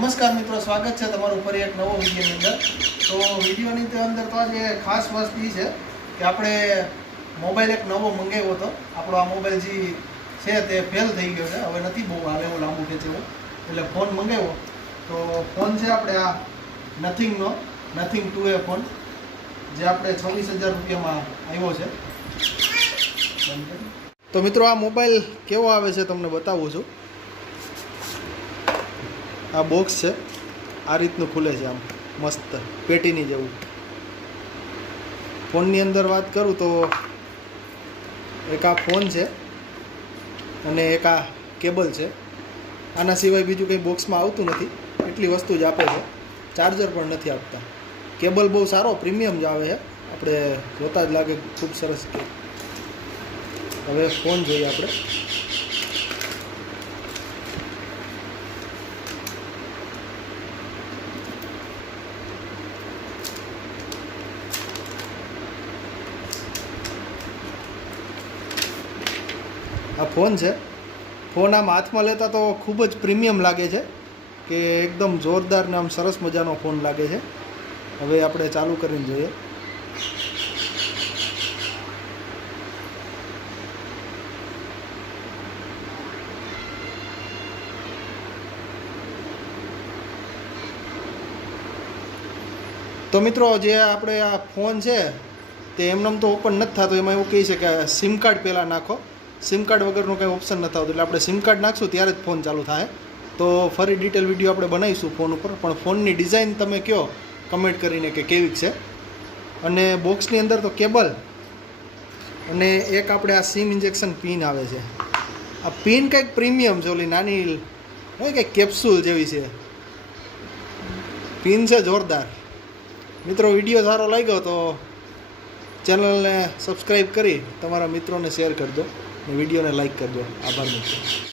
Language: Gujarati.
નમસ્કાર મિત્રો, સ્વાગત છે તમારું ફરી એક નવો વિડીયોની અંદર. તો વિડીયોની અંદર તો આજે ખાસ વસ્તુ એ છે કે આપણે મોબાઈલ એક નવો મંગાવ્યો હતો. આપણો આ મોબાઈલ જે છે તે ફેલ થઈ ગયો છે. હવે નથી બહુ આવે એવો લાંબુ ખેંચેવો એટલે ફોન મંગાવ્યો. તો ફોન છે આપણે આ નથિંગનો, નથિંગ ટુ એ ફોન, જે આપણે છવ્વીસ હજાર રૂપિયામાં આવ્યો છે. તો મિત્રો, આ મોબાઈલ કેવો આવે છે તમને બતાવું છું. આ બોક્સ છે. આ રીતનું ખુલે છે આમ, મસ્ત, પેટીની જેવું. ફોનની અંદર વાત કરું તો એક આ ફોન છે અને એક આ કેબલ છે. આના સિવાય બીજું કંઈ બોક્સમાં આવતું નથી. એટલી વસ્તુ જ આપે છે. ચાર્જર પણ નથી આપતા. કેબલ બહુ સારો, પ્રીમિયમ જ આવે છે. આપણે જોતા જ લાગે ખૂબ સરસ હવે ફોન જોઈએ આપણે. આ ફોન છે. ફોન આમ હાથમાં લેતા તો ખૂબ જ પ્રીમિયમ લાગે છે કે એકદમ જોરદાર ને આમ સરસ મજાનો ફોન લાગે છે. હવે આપણે ચાલુ કરીને જોઈએ. તો મિત્રો જે આપણે આ ફોન છે તે એમનેમ તો ઓપન નથી થતો. એમાં એવું કહે છે કે સિમ કાર્ડ પહેલાં નાખો. સિમ કાર્ડ વગરનું કંઈ ઓપ્શન નથી આવતું એટલે આપણે સિમ કાર્ડ નાખશું ત્યારે જ ફોન ચાલુ થાય. તો ફરી ડિટેલ વીડિયો આપણે બનાવીશું ફોન ઉપર. પણ ફોનની ડિઝાઇન તમે કહો કમેન્ટ કરીને કે કેવી છે. અને બોક્સની અંદર તો કેબલ અને એક આપણે આ સિમ ઇન્જેક્શન પિન આવે છે. આ પિન કંઈક પ્રીમિયમ છે, ઓલી નાની, હોય કંઈક કેપ્સ્યુલ જેવી છે. પિન છે જોરદાર. મિત્રો વીડિયો સારો લાગ્યો તો ચેનલને સબસ્ક્રાઈબ કરી, તમારા મિત્રોને શેર કરજો વિડીયોને લાઈક કરજો. આભાર મિત્રો.